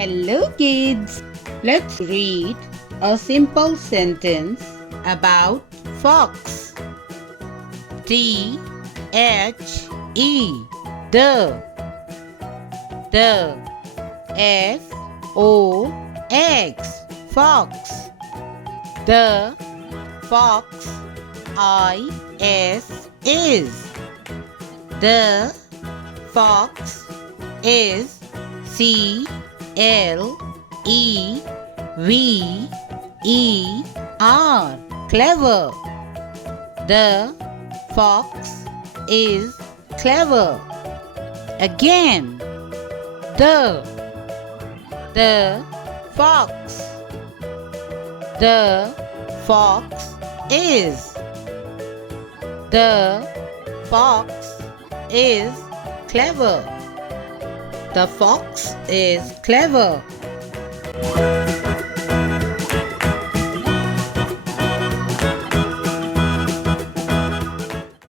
Hello kids! Let's read a simple sentence about fox. T-H-E The F-O-X Fox. The fox is. The fox is C-L-E-V-E-R Clever. The fox is clever. Again. The fox. The fox is. The fox is clever. The fox is clever.